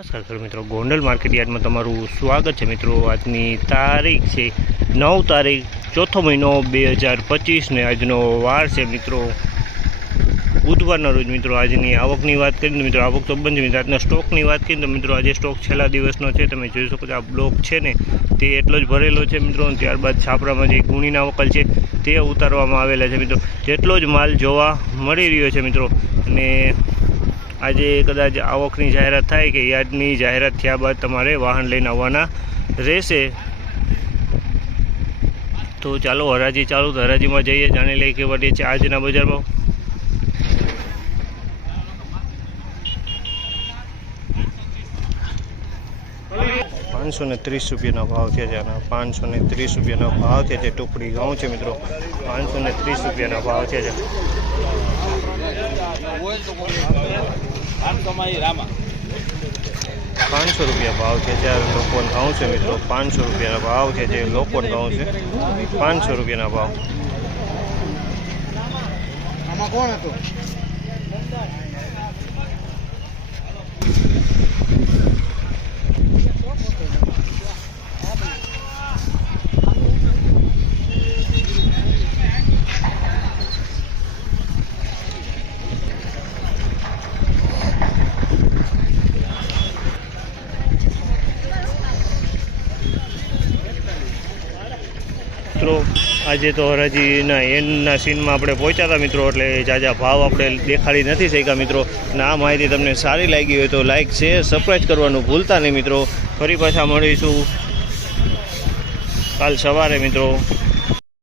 નમસ્કાર ખેડૂત મિત્રો, ગોંડલ માર્કેટ યાર્ડમાં તમારું સ્વાગત છે મિત્રો। આજની તારીખ છે 9 તારીખ 4થો મહિનો 2025 ને આજનો વાર છે મિત્રો બુધવારના રોજ। મિત્રો આજની આવકની વાત કરીએ તો મિત્રો આવક તો બંધ છે। મિત્રો આજના સ્ટોકની વાત કરીએ તો મિત્રો આજે સ્ટોક છેલ્લા દિવસનો છે। તમે જોઈ શકો છો આ બ્લોક છે ને તે એટલો જ ભરેલો છે મિત્રો। ત્યારબાદ છાપરામાં જે ગુણીના વકલ છે તે ઉતારવામાં આવેલા છે મિત્રો। જેટલો જ માલ જોવા મળી રહ્યો છે મિત્રો। અને આજે કદાચ આવકની જાહેરાત થાય કે યાર્ડની જાહેરાત થયા બાદ તમારે વાહન લઈને આવવાના રહેશે। તો ચાલો હરાજી ચાલુ તો હરાજીમાં જઈએ, જાણી લઈએ કે વડે છે આજના બજાર ભાવ। ₹530 ભાવ છે જેના ₹530 ભાવ છે। જે ટુકડી ઘઉં છે મિત્રો ₹530 ભાવ છે। ₹500 ભાવ છે જ્યારે લોકોન ઘઉં છે મિત્રો ₹500 ભાવ છે। જે લોકોન ઘઉં છે ₹500 ભાવ। આમાં કોણ હતું? મિત્રો આજે તો હરાજીના એન્ડના સીનમાં આપણે પહોંચ્યા હતા મિત્રો, એટલે જાજા ભાવ આપણે દેખાડી નથી શક્યા મિત્રો। અને આ માહિતી તમને સારી લાગી હોય તો લાઇક શેર સબસ્ક્રાઈબ કરવાનું ભૂલતા નહીં મિત્રો। ફરી પાછા મળીશું કાલ સવારે મિત્રો।